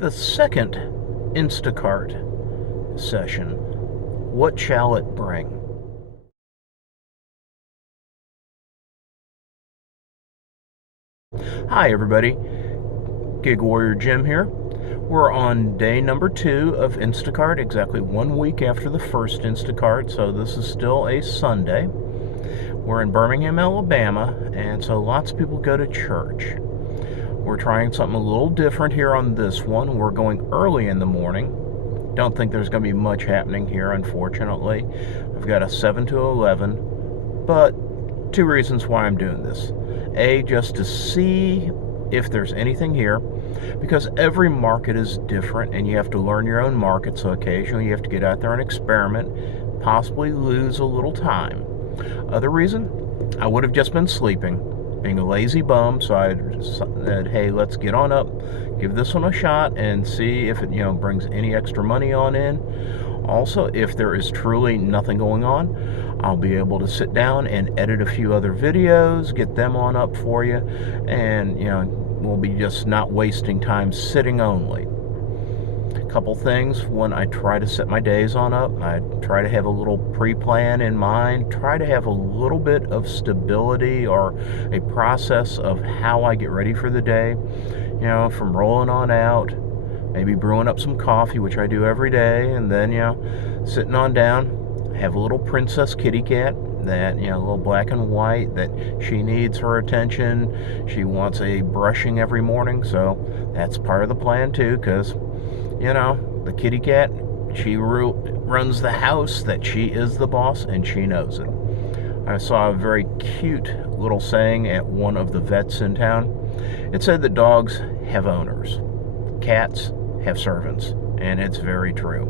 The second InstaCart session. What shall it bring? Hi everybody, GigWarriorJim here. We're on day number 2 of InstaCart, exactly 1 week after the first InstaCart, so this is still a Sunday. We're in Birmingham, Alabama, and so lots of people go to church. We're trying something a little different here on this one. We're going early in the morning. Don't think there's going to be much happening here, unfortunately. I've got a 7 to 11, but 2 reasons why I'm doing this. A, just to see if there's anything here, because every market is different and you have to learn your own market, so occasionally you have to get out there and experiment, possibly lose a little time. Other reason, I would have just been sleeping, being a lazy bum, so I said, hey, let's get on up, give this one a shot, and see if it brings any extra money on in. Also, if there is truly nothing going on, I'll be able to sit down and edit a few other videos, get them on up for you, and we'll be just not wasting time sitting only. Couple things. When I try to set my days on up, I try to have a little pre-plan in mind, try to have a little bit of stability or a process of how I get ready for the day, from rolling on out, maybe brewing up some coffee, which I do every day, and then sitting on down. I have a little princess kitty cat that a little black and white, that she needs her attention. She wants a brushing every morning, so that's part of the plan too, because the kitty cat, she runs the house, that she is the boss, and she knows it. I saw a very cute little saying at one of the vets in town. It said that dogs have owners, cats have servants, and it's very true.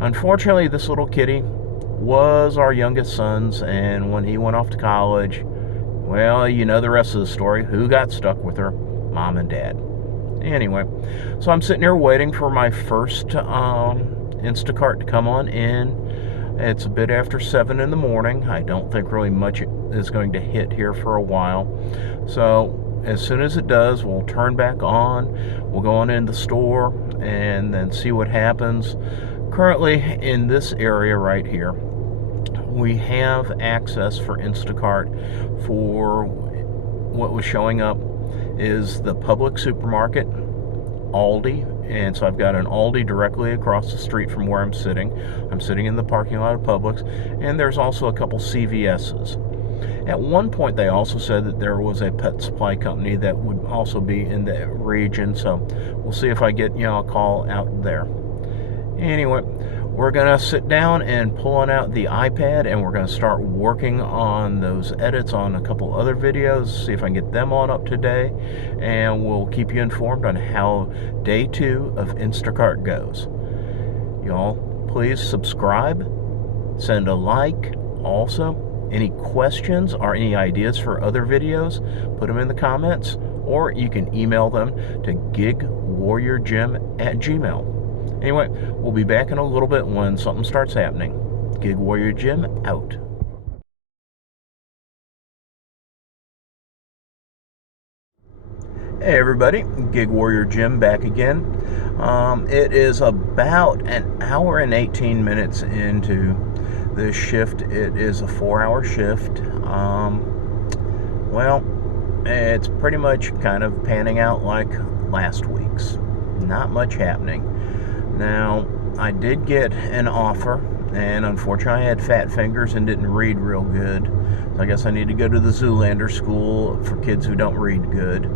Unfortunately, this little kitty was our youngest son's, and when he went off to college, well, the rest of the story. Who got stuck with her? Mom and Dad. Anyway, so I'm sitting here waiting for my first InstaCart to come on in. It's a bit after 7 in the morning. I don't think really much is going to hit here for a while. So as soon as it does, we'll turn back on. We'll go on in the store and then see what happens. Currently in this area right here, we have access for InstaCart for what was showing up is the public supermarket, Aldi, and so I've got an Aldi directly across the street from where I'm sitting. I'm sitting in the parking lot of Publix, and there's also a couple CVS's. At one point, they also said that there was a pet supply company that would also be in the region, so we'll see if I get a call out there. Anyway, we're going to sit down and pull out the iPad, and we're going to start working on those edits on a couple other videos, see if I can get them on up today, and we'll keep you informed on how day 2 of Instacart goes. Y'all, please subscribe, send a like. Also, any questions or any ideas for other videos, put them in the comments, or you can email them to GigWarriorJim@gmail.com. Anyway, we'll be back in a little bit when something starts happening. GigWarriorJim out. Hey everybody, GigWarriorJim back again. It is about an hour and 18 minutes into this shift. It is a 4-hour shift. Well, it's pretty much kind of panning out like last week's. Not much happening. Now, I did get an offer, and unfortunately I had fat fingers and didn't read real good. So I guess I need to go to the Zoolander school for kids who don't read good.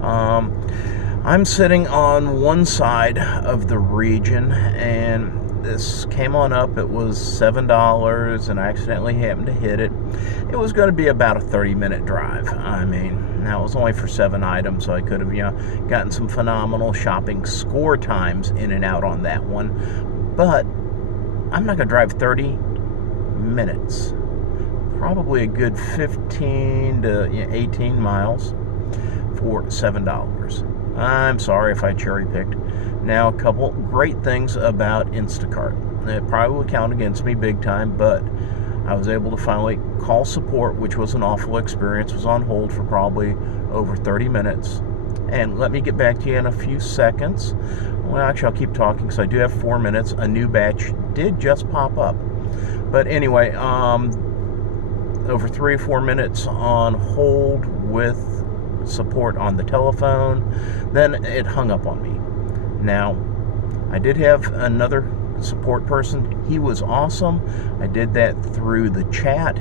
I'm sitting on one side of the region, and this came on up. It was $7, and I accidentally happened to hit it. It was going to be about a 30-minute drive. I mean, now it was only for 7 items, so I could have, gotten some phenomenal shopping score times in and out on that one. But I'm not going to drive 30 minutes. Probably a good 15 to 18 miles for $7. I'm sorry if I cherry-picked. Now, a couple great things about InstaCart. It probably would count against me big time, but I was able to finally call support, which was an awful experience. Was on hold for probably over 30 minutes. and let me get back to you in a few seconds. Well, actually, I'll keep talking because I do have 4 minutes. A new batch did just pop up. But anyway, over 3 or 4 minutes on hold with support on the telephone. Then it hung up on me. Now, I did have another support person. He was awesome. I did that through the chat.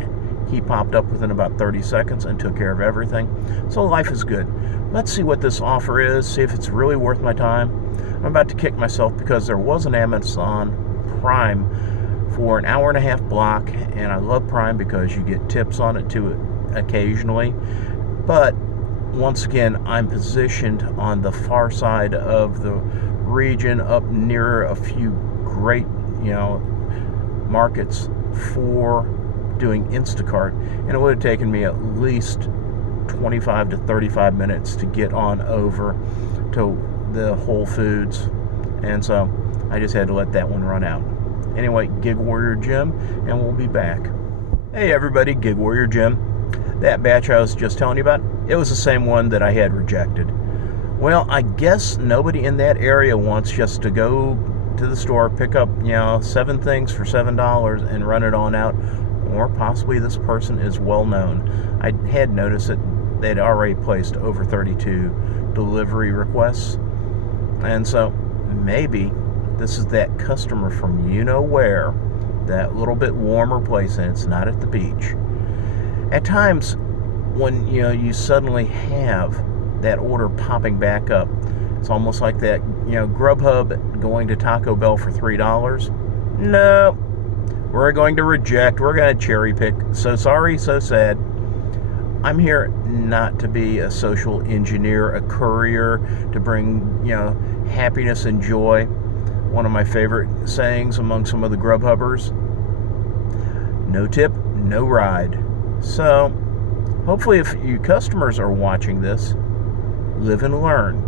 He popped up within about 30 seconds and took care of everything. So life is good. Let's see what this offer is, see if it's really worth my time. I'm about to kick myself because there was an Amazon Prime for an hour-and-a-half block, and I love Prime because you get tips on it too occasionally. But once again, I'm positioned on the far side of the region, up near a few great, markets for doing Instacart, and it would have taken me at least 25 to 35 minutes to get on over to the Whole Foods, and so I just had to let that one run out. Anyway, GigWarriorJim, and we'll be back. Hey everybody, GigWarriorJim. That batch I was just telling you about, it was the same one that I had rejected. Well, I guess nobody in that area wants just to go to the store, pick up, 7 things for $7 and run it on out. Or possibly this person is well known. I had noticed that they'd already placed over 32 delivery requests. And so maybe this is that customer from you-know-where, that little bit warmer place, and it's not at the beach. At times, when you suddenly have that order popping back up, it's almost like that, Grubhub going to Taco Bell for $3. No, we're going to reject. We're going to cherry pick. So sorry, so sad. I'm here not to be a social engineer, a courier, to bring, happiness and joy. One of my favorite sayings among some of the Grubhubbers: no tip, no ride. So hopefully if you customers are watching this, live and learn.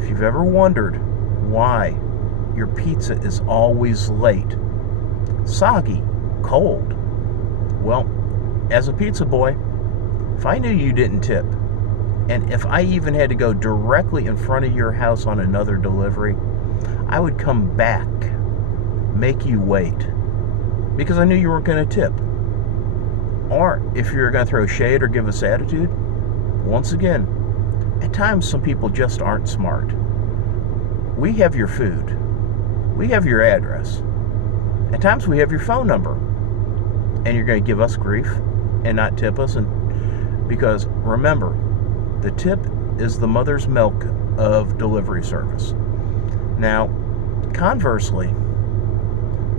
If you've ever wondered why your pizza is always late, soggy, cold, well, as a pizza boy, if I knew you didn't tip, and if I even had to go directly in front of your house on another delivery, I would come back, make you wait, because I knew you weren't going to tip. Or if you're going to throw shade or give us attitude, once again, at times some people just aren't smart. We have your food. We have your address. At times we have your phone number. And you're going to give us grief and not tip us. And because remember, the tip is the mother's milk of delivery service. Now, conversely,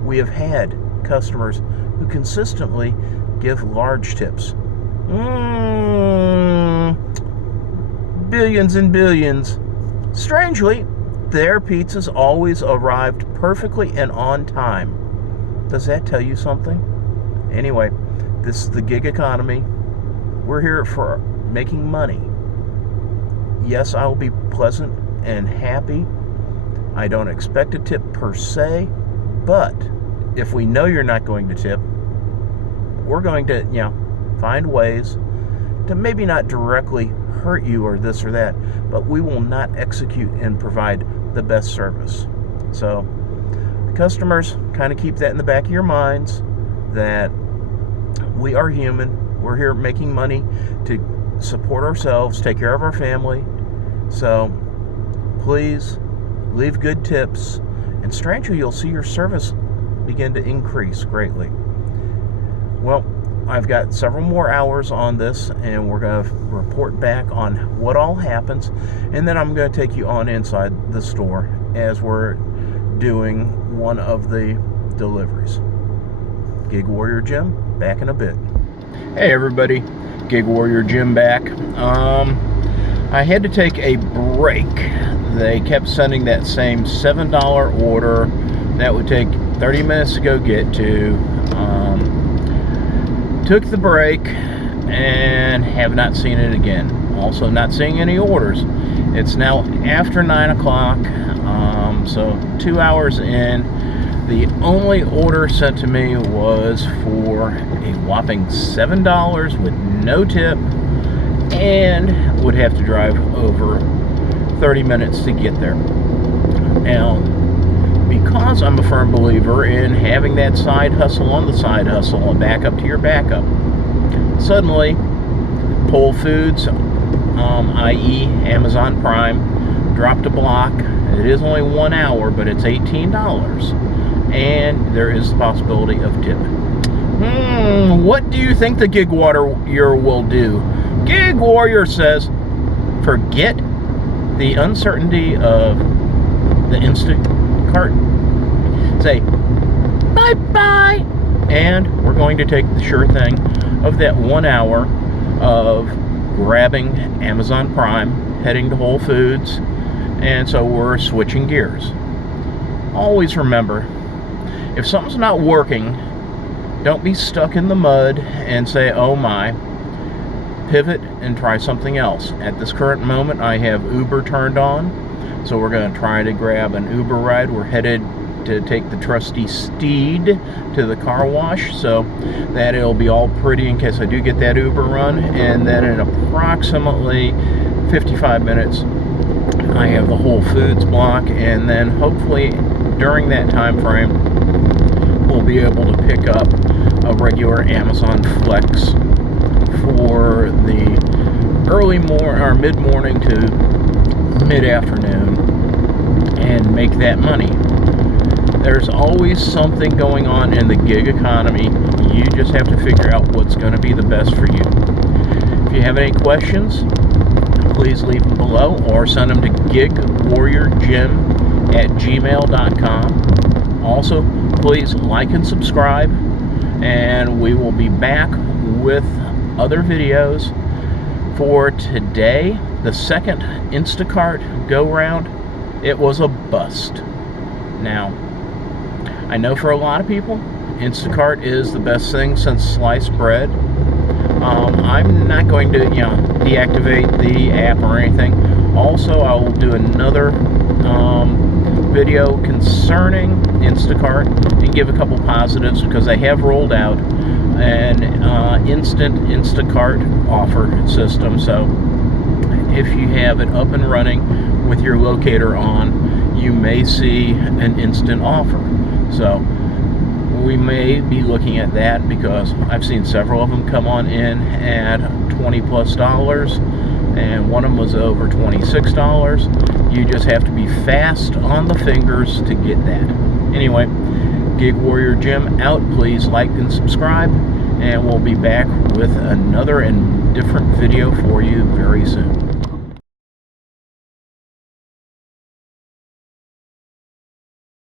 we have had customers who consistently give large tips. Billions and billions. Strangely, their pizzas always arrived perfectly and on time. Does that tell you something? Anyway, this is the gig economy. We're here for making money. Yes, I will be pleasant and happy. I don't expect a tip per se, but if we know you're not going to tip, we're going to, find ways to maybe not directly hurt you or this or that, but we will not execute and provide the best service. So, customers, kind of keep that in the back of your minds, that we are human. We're here making money to support ourselves, take care of our family. So, please leave good tips, and strangely, you'll see your service begin to increase greatly. Well, I've got several more hours on this, and we're going to report back on what all happens, and then I'm going to take you on inside the store as we're doing one of the deliveries. GigWarriorJim, back in a bit. Hey everybody, GigWarriorJim back. I had to take a break. They kept sending that same $7 order that would take 30 minutes to go get to. Took the break and have not seen it again. Also not seeing any orders. It's now after 9 o'clock, so 2 hours in. The only order sent to me was for a whopping $7 with no tip, and would have to drive over 30 minutes to get there. Now, because I'm a firm believer in having that side hustle on the side hustle, a backup to your backup, suddenly Whole Foods, i.e. Amazon Prime, dropped a block. It is only 1 hour, but it's $18, and there is the possibility of tip. What do you think the Gig Warrior will do? Gig Warrior says, forget the uncertainty of the InstaCart. Say, bye-bye, and we're going to take the sure thing of that 1 hour of grabbing Amazon Prime, heading to Whole Foods, and so we're switching gears. Always remember, if something's not working, don't be stuck in the mud and say, oh my. Pivot and try something else. At this current moment, I have Uber turned on, so we're going to try to grab an Uber ride. We're headed to take the trusty steed to the car wash, so that it'll be all pretty in case I do get that Uber run. And then in approximately 55 minutes, I have the Whole Foods block, and then hopefully during that time frame, we'll be able to pick up a regular Amazon Flex for the early or mid-morning to mid-afternoon and make that money. There's always something going on in the gig economy. You just have to figure out what's going to be the best for you. If you have any questions, please leave them below or send them to GigWarriorJim@gmail.com. Also, please like and subscribe, and we will be back with other videos. For today, the second InstaCart go-round, it was a bust. Now, I know for a lot of people, InstaCart is the best thing since sliced bread. I'm not going to, deactivate the app or anything. Also, I will do another video concerning Instacart and give a couple positives, because they have rolled out an instant Instacart offer system. So if you have it up and running with your locator on, you may see an instant offer. So we may be looking at that, because I've seen several of them come on in at $20+, and one of them was over $26. You just have to be fast on the fingers to get that. Anyway, Gig Warrior Jim out. Please like and subscribe, and we'll be back with another and different video for you very soon.